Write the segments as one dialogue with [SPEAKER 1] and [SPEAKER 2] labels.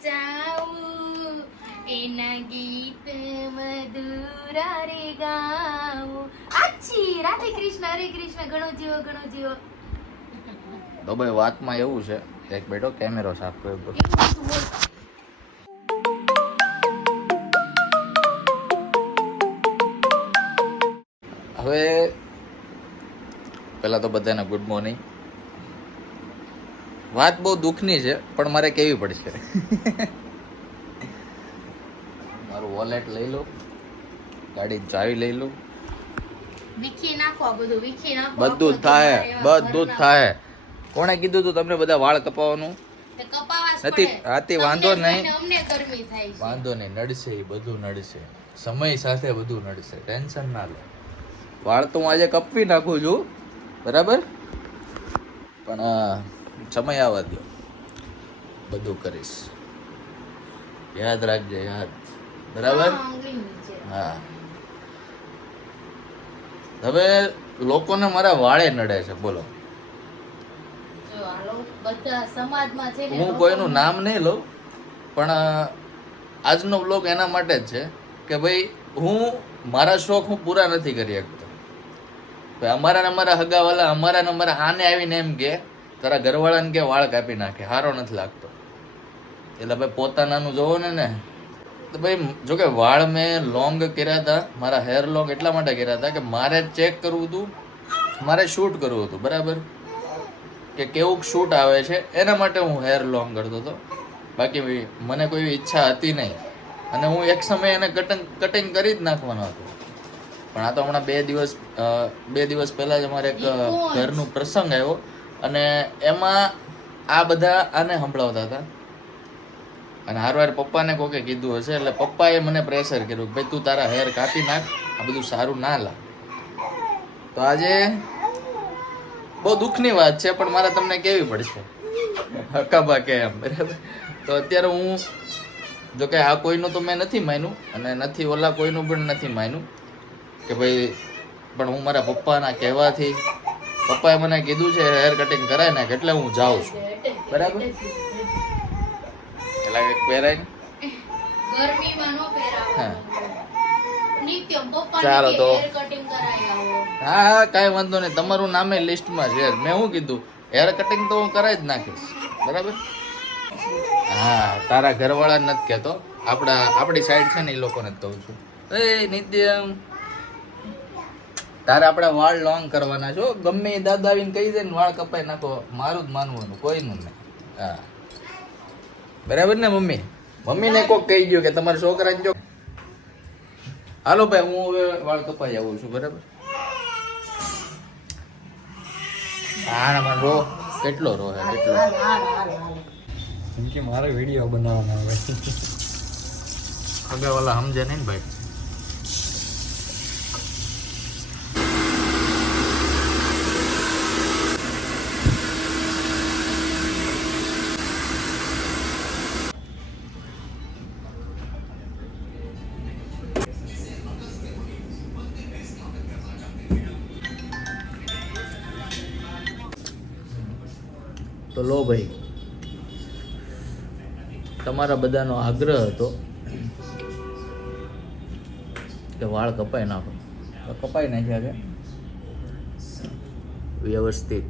[SPEAKER 1] નચાવું એના ગીત મધુરા રે ગાવું આછી રાધે કૃષ્ણ હરે કૃષ્ણ ઘણો જીવો ઘણો જીવો
[SPEAKER 2] તો ભાઈ વાતમાં એવું છે એક બેટો કેમેરો સાફ કર્યો હવે પહેલાં તો બધાને ગુડ મોર્નિંગ વાત બહુ દુઃખની છે પણ મારે કેવી પડશે? મારું વોલેટ લઈ લો ગાડી ચાવી લઈ લો.
[SPEAKER 1] બધું
[SPEAKER 2] થાય બધું થાય. કોણે કીધું તું તમને બધા વાળ કપાવવાનું નથી. હાથી વાંધો નહીં. વાંધો નહીં નડશે એ બધું નડશે. સમય સાથે બધું નડશે ટેન્શન ના લો. વાળ તો હું આજે કપવી નાખું છું બરાબર? પણ સમય આવવા દો બધું કરીશ. યાદ રાખજે યાદ. બરાબર?
[SPEAKER 1] હા,
[SPEAKER 2] હવે લોકોને મારા વાળે નડે છે બોલો. હું કોઈનું નામ નહીં લઉં પણ આજનો બ્લોગ એના માટે જ છે કે ભાઈ હું મારા શોખ હું પૂરા નથી કરી શકતો. અમારા ને અમારા હગાવાલા અમારા ને અમારા આને આવીને એમ કે તારા ઘરવાળાને કે વાળ કાપી નાખે સારો નથી લાગતો. એટલે ભાઈ પોતાનાનું જોવો ને ને તો ભાઈ જો કે વાળ મેં લોંગ કર્યા હતા મારા હેર લોંગ એટલા માટે કર્યા હતા કે મારે ચેક કરવું હતું મારે શૂટ કરવું હતું બરાબર? કે કેવું શૂટ આવે છે એના માટે હું હેર લોંગ કરતો હતો. બાકી મને કોઈ ઈચ્છા હતી નહીં. અને હું એક સમયે એને કટિંગ કટિંગ કરી જ નાખવાનો હતો. પણ આ તો હમણાં બે દિવસ બે દિવસ પહેલાં જ અમારે એક ઘરનું પ્રસંગ આવ્યો. અને એમાં આ બધા આને સંભળાવતા હતા. અને હારવાર પપ્પાને કોકે કીધું હશે, એટલે પપ્પાએ મને પ્રેશર કર્યું કે ભાઈ તું તારા હેર કાપી નાખ, આ બધું સારું ના લા તો આજે બહુ દુઃખની વાત છે, પણ મારે તમને કેવી પડશે? હકાબા કે એમ, બરાબર? તો અત્યારે હું, જો કે આ કોઈનું તો મેં નથી માન્યું, અને નથી ઓલા કોઈનું પણ નથી માન્યું, કે ભાઈ, પણ હું મારા પપ્પાના કહેવાથી પપ્પાએ મને કીધું છે હેર કટિંગ કરાય નાખ એટલે હું જાઉં છું. બરાબર? એટલે કંઈક પહેરાય ચાલો તો. હા હા કાંઈ વાંધો નહીં. તમારું નામે લિસ્ટમાં છે. મેં શું કીધું? હેર કટિંગ તો હું કરાવી જ નાખીશ. બરાબર? હા તારા ઘરવાળા નથી કહેતો. આપણા આપણી સાઈડ છે ને એ લોકોને જ કહું છું. એ નિત્યમ. તારે આપણા વાળ લોંગ કરવાના છો. ગમે એ દાદા આવીને કહી દે ને વાળ કપાઈ નાખો, મારું જ માનવાનું કોઈનું નહીં. હા. બરાબર ને, મમ્મી? મમ્મીને કોક કહી ગયો કે તમારા છોકરાને જો. હાલો ભાઈ, હું હવે વાળ કપાઈ આવું છું, બરાબર? હા પણ રો. કેટલો રો હે, કેટલો?
[SPEAKER 3] કેમ કે મારે વીડિયો બનાવવાનો હવે
[SPEAKER 2] ખબર વાલા સમજે નહીં ભાઈ. તો લો ભાઈ. તમારા બધાનો આગ્રહ હતો કે વાળ કપાઈ નાખો. તો કપાઈ નાખ્યા છે. વ્યવસ્થિત.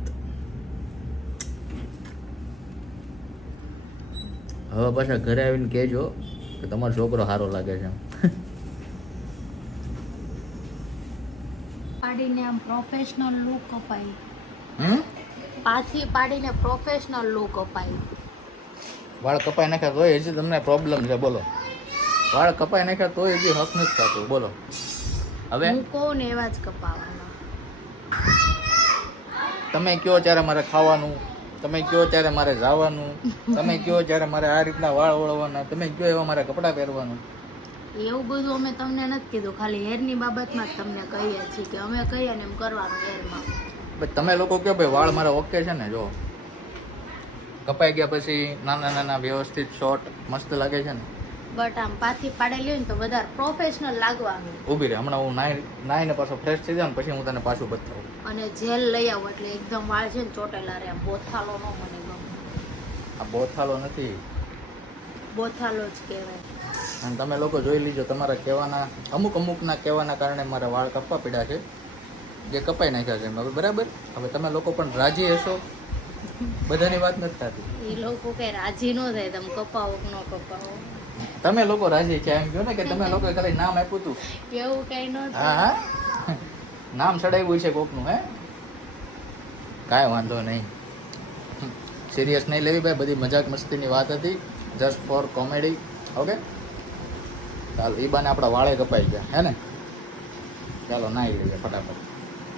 [SPEAKER 2] હવે પાછા ઘરે આવીને કહેજો કે તમારો છોકરો સારો લાગે છે.
[SPEAKER 1] પાડીને આમ પ્રોફેશનલ લુક અપાય
[SPEAKER 2] હમ?
[SPEAKER 1] પાછી પાડીને પ્રોફેશનલ લુક અપાય
[SPEAKER 2] વાળ કપાઈ નાખ્યા તોય હજી તમને પ્રોબ્લેમ છે બોલો. વાળ કપાઈ નાખ્યા તોય હજી હક નથી થતું બોલો. હવે?
[SPEAKER 1] હું કહું ને એવા જ કપાવાના.
[SPEAKER 2] તમે કયો ત્યારે મારે ખાવાનું તમે કયો ત્યારે મારે જવાનું તમે કયો ત્યારે મારે આ રીતના વાળ ઓળવાના તમે કયો એવા મારે કપડાં પહેરવાનું?
[SPEAKER 1] એવું બધું અમે તમને નથી કીધું. ખાલી હેરની બાબતમાં જ તમને કહીએ છીએ કે અમે કહીએ ને એમ કરવાનું હેરમાં.
[SPEAKER 2] તમે લોકો કહો ભાઈ વાળ મારા ઓકે છે ને જો. કપાઈ ગયા પછી નાના નાના વ્યવસ્થિત શોર્ટ મસ્ત લાગે છે ને.
[SPEAKER 1] બટ આમ પાછી પાડેલી હોય ને તો વધારે પ્રોફેશનલ લાગવાનું
[SPEAKER 2] ઊભી રહે હમણાં હું નાઈ નાઈને પાછો ફ્રેશ થઈ જાઉં પછી હું તને પાછું બતાવું.
[SPEAKER 1] અને જેલ લઈ આવો એટલે એકદમ વાળ છે ને ચોટેલા રહે બોથાલો નો મને ગમે.
[SPEAKER 2] આ બોથાલો નથી.
[SPEAKER 1] બોથાલો જ કહેવાય.
[SPEAKER 2] અને તમે લોકો જોઈ લીજો તમારા કહેવાના અમુક અમુકના કહેવાના કારણે મારા વાળ કપવા પડ્યા છે. જે કપાઈ નાખ્યા છે. હવે બરાબર? હવે તમે લોકો પણ રાજી હશો? બધાની વાત નથી થતી.
[SPEAKER 1] એ લોકો કે રાજી ન થાય તમે કપાવો કે ન કપાવો.
[SPEAKER 2] તમે લોકો રાજી છે એમ કહો ને કે તમે લોકો ખાલી નામ આપ્યું હતું.
[SPEAKER 1] કેવું કઈ ન
[SPEAKER 2] હા નામ ચડાવ્યું છે કોકનું હે? કાંઈ વાંધો નહીં. સિરિયસ નહીં લેવી ભાઈ બધી મજાક મસ્તીની વાત હતી. Just for comedy okay? ચાલો એ બાને આપણા વાળે કપાઈ ગયા હે ને? ચાલો નાઈ લઈએ ફટાફટ.